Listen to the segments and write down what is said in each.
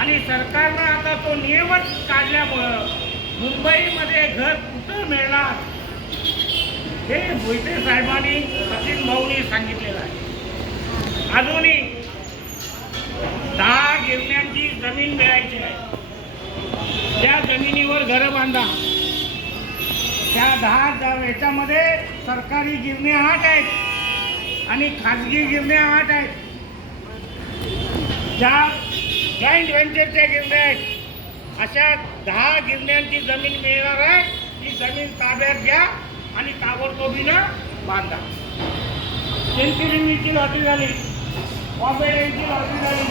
आणि सरकारनं आता तो नियमच काढल्यामुळं मुंबईमध्ये घर कुठं मिळणार हे मोहिते साहेबांनी सचिन भाऊनी सांगितलेलं आहे. अजूनही 10 गिरण्यांची जमीन मिळायची आहे. त्या जमिनीवर घरं बांधा. त्या 10 याच्यामध्ये सरकारी गिरण्या 8 आहेत आणि खाजगी गिरण्या 8 आहेत. ज्या जॉईंट व्हेंचरच्या गिरण्या आहेत अशा 10 गिरण्यांची जमीन मिळणार आहे. ती जमीन ताब्यात घ्या आणि ताबडतोबीनं बांधा. केंद्रीची लॉटरी झाली, बॉम्बे लॉटरी झाली,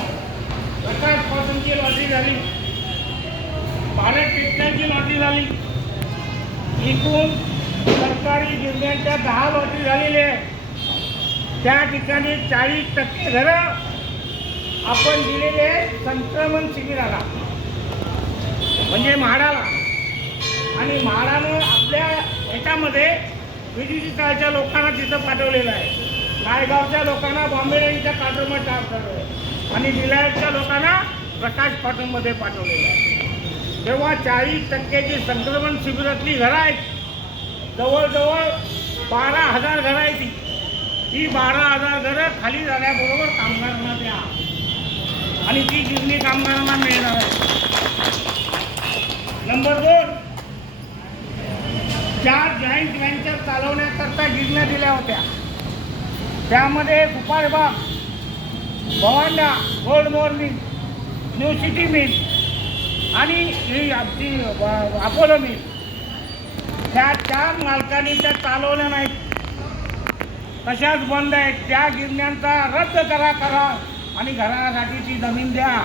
प्रकाश कॉटनची लॉटरी झाली, भारत टेक्सटाईलची लॉटरी झाली. एकूण सरकारी गिरण्यांच्या 10 लॉटरी झालेल्या आहे. त्या ठिकाणी 40% घरं आपण दिलेले संक्रमण शिबिराला म्हणजे म्हाडाला. आणि म्हाडानं आपल्या याच्यामध्ये विजिटच्या लोकांना तिथं पाठवलेलं आहे. नायगावच्या लोकांना बॉम्बे रेंजच्या कार्टूनमध्ये पाठवलं आहे आणि विलायतच्या लोकांना प्रकाश कॉटनमध्ये पाठवलेलं आहे. तेव्हा 40%ची संक्रमण शिबिरातली घरं आहेत. जवळजवळ 12,000 घरं आहेत. ही 12,000 घरं खाली झाल्याबरोबर कामगारांना द्या आणि ती गिरणी कामगारांना मिळणार आहे. नंबर 2, 4 जॉईंट व्हेंचर चालवण्याकरता गिरण्या दिल्या होत्या. त्यामध्ये कुपारबाग, भवांडा, गोल्ड मोर मिल, न्यू सिटी मिल आणि ही आमची अपोलो मिल. त्या 4 मालकांनी त्या चालवल्या नाहीत, तशाच बंद आहेत. त्या गिरण्यांचा रद्द करा आणि घरासाठीची जमीन द्या.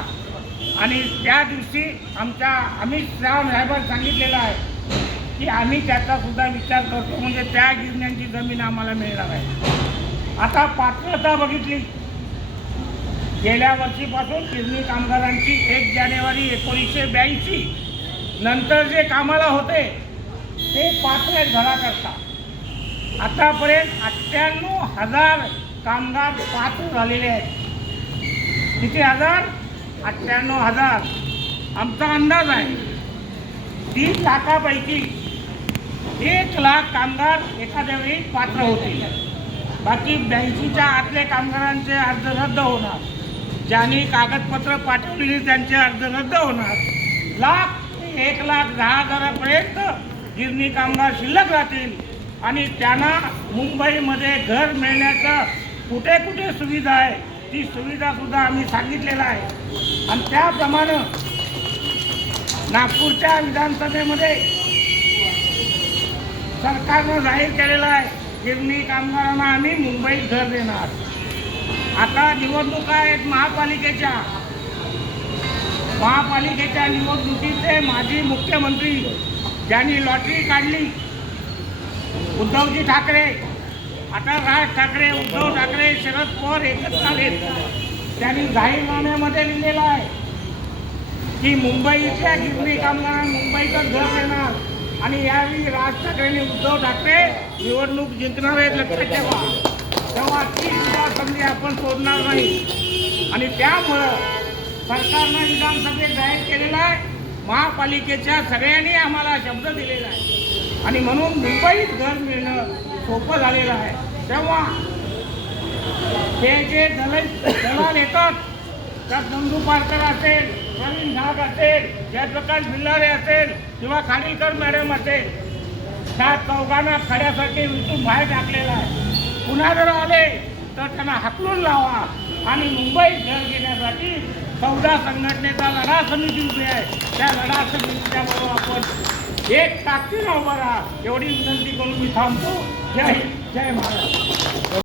आणि त्या दिवशी आमच्या अमित शाह साहेबांनी सांगितलेलं आहे की आम्ही त्याचा सुद्धा विचार करतो, म्हणजे त्या गिरण्यांची जमीन आम्हाला मिळणार आहे. आता पात्रता बघितली. गेल्या वर्षीपासून गिरणी कामगारांची 1 जानेवारी 1982 नंतर जे कामाला होते ते पात्र आहेत घराकरता. आतापर्यंत 98,000 कामगार पात्र झालेले आहेत. किती हजार? 98,000. आमचा अंदाज आहे 3 लाखापैकी 1 लाख कामगार एखाद्या वेळी पात्र होतील. बाकी 82च्या आतले कामगारांचे अर्ज रद्द होणार. ज्यांनी कागदपत्र पाठवलेली त्यांचे अर्ज रद्द होणार. 1,10,000पर्यंत गिरणी कामगार शिल्लक राहतील आणि त्यांना मुंबईमध्ये घर मिळण्याचं कुठे कुठे सुविधा आहे ती सुविधासुद्धा आम्ही सांगितलेलं आहे. आणि त्याप्रमाणे नागपूरच्या विधानसभेमध्ये सरकारनं जाहीर केलेलं आहे गिरणी कामगारांना आम्ही मुंबईत घर देणार. आता निवडणुका आहेत महापालिकेच्या निवडणुकीचे माजी मुख्यमंत्री ज्यांनी लॉटरी काढली उद्धवजी ठाकरे, आता राज ठाकरे, उद्धव ठाकरे, शरद पवार एकत्र आलेत. त्यांनी जाहीरनाम्यामध्ये लिहिलेलं आहे की मुंबईच्या गिरणी कामगारांना मुंबईतच घर देणार. आणि यावेळी राज ठाकरेंनी उद्धव ठाकरे निवडणूक जिंकणार आहेत, लक्षात ठेवा. तेव्हा ती सुद्धा संधी आपण सोडणार नाही. आणि त्यामुळं सरकारनं विधानसभेत जाहीर केलेलं आहे महापालिकेच्या सगळ्यांनी आम्हाला शब्द दिलेला आहे आणि म्हणून मुंबईत घर मिळणं सोपं झालेलं आहे. तेव्हा हे जे दलाल येतात त्यात नंदू पारकर असेल, प्रवीण झाग असेल, जयप्रकाश भिल्लारे असेल किंवा खाडीलकर मॅडम असेल, त्या चौघांना खड्यासाठी विचून बाहेर टाकलेला आहे. पुन्हा जर आले तर त्यांना हाकलून लावा आणि मुंबईत घर घेण्यासाठी 14 संघटनेचा लढा समिती उभी आहे. त्या लढा समितीच्या बरोबर आपण एक ताकदीनं उभा राहा एवढी विनंती करून मी थांबतो. जय हिंद, जय महाराष्ट्र.